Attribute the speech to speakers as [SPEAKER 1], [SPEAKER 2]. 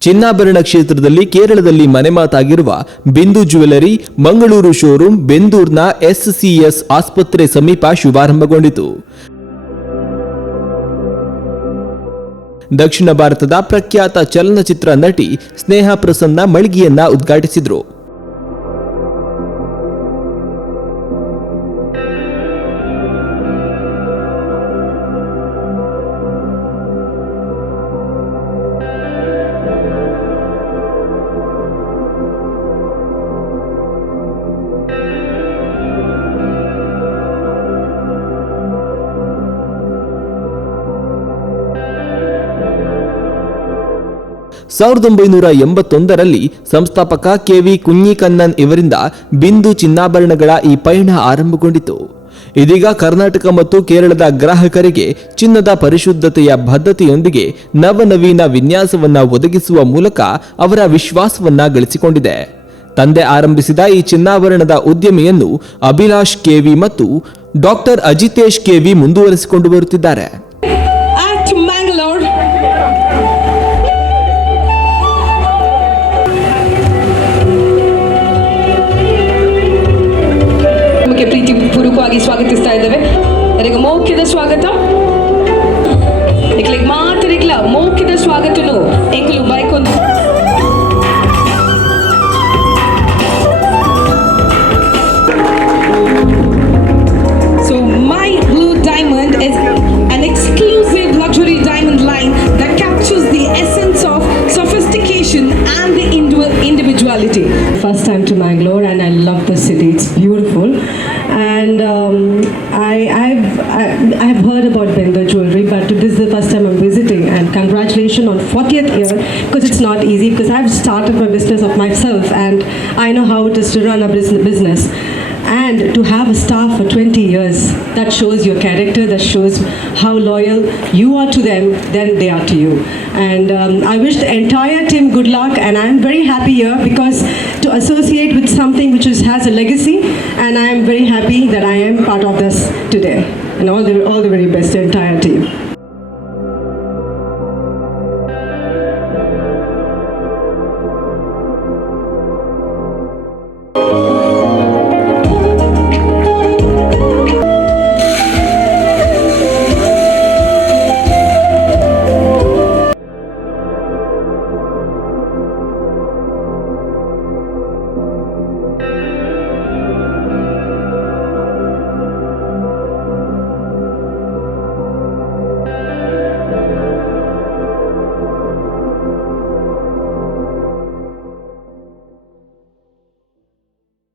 [SPEAKER 1] ಚಿನ್ನಾಭರಣ ಕ್ಷೇತ್ರದಲ್ಲಿ ಕೇರಳದಲ್ಲಿ ಮನೆಮಾತಾಗಿರುವ ಬಿಂದು ಜ್ಯುವೆಲರಿ, ಮಂಗಳೂರು ಶೋರೂಮ್ ಬೆಂದೂರ್ನ ಎಸ್ಸಿಎಸ್ ಆಸ್ಪತ್ರೆ ಸಮೀಪ ಶುಭಾರಂಭಗೊಂಡಿತು. ದಕ್ಷಿಣ ಭಾರತದ ಪ್ರಖ್ಯಾತ ಚಲನಚಿತ್ರ ನಟಿ ಸ್ನೇಹ ಪ್ರಸನ್ನ ಮಳಿಗೆಯನ್ನ ಉದ್ಘಾಟಿಸಿದರು. ಸಾವಿರದ ಒಂಬೈನೂರ ಎಂಬತ್ತೊಂದರಲ್ಲಿ ಸಂಸ್ಥಾಪಕ ಕೆವಿ ಕುഞ്ഞിಕಣ್ಣನ್ ಇವರಿಂದ ಬಿಂದು ಚಿನ್ನಾಭರಣಗಳ ಈ ಪಯಣ ಆರಂಭಗೊಂಡಿತು. ಇದೀಗ ಕರ್ನಾಟಕ ಮತ್ತು ಕೇರಳದ ಗ್ರಾಹಕರಿಗೆ ಚಿನ್ನದ ಪರಿಶುದ್ಧತೆಯ ಬದ್ಧತೆಯೊಂದಿಗೆ ನವನವೀನ ವಿನ್ಯಾಸವನ್ನು ಒದಗಿಸುವ ಮೂಲಕ ಅವರ ವಿಶ್ವಾಸವನ್ನ ಗಳಿಸಿಕೊಂಡಿದೆ. ತಂದೆ ಆರಂಭಿಸಿದ ಈ ಚಿನ್ನಾಭರಣದ ಉದ್ಯಮಿಯನ್ನು ಅಭಿಲಾಷ್ ಕೆವಿ ಮತ್ತು ಡಾಕ್ಟರ್ ಅಜಿತೇಶ್ ಕೆವಿ ಮುಂದುವರಿಸಿಕೊಂಡು ಬರುತ್ತಿದ್ದಾರೆ.
[SPEAKER 2] ಪೂರ್ವಕವಾಗಿ ಸ್ವಾಗತಿಸ್ತಾ ಇದ್ದೇವೆ ಅವರಿಗೆ ಮೌಖ್ಯದ ಸ್ವಾಗತ ಇಕ್ಲಿಗೆ ಮಾತರಿಗ್ಲ ಮೌಖ್ಯದ ಸ್ವಾಗತನು ಎಂಕಲು ಬೈಕೊಂದು So, My Blue Diamond is an exclusive luxury diamond line that captures the essence of sophistication and the indu- individuality. First time to Mangalore, and I love the city. It's beautiful, and um, I, I've I, I've heard about Bender jewelry, but this is the first time I'm visiting. And congratulations on 40th year, because it's not easy. Because I've started my business of myself, and I know how it is to run a business. And to have a staff for 20 years that shows your character that shows how loyal you are to them then they are to you. And um, i wish the entire team good luck and i'm very happy here because to associate with something which is, has a legacy and i am very happy that i am part of this today. And all the all the very best the entire team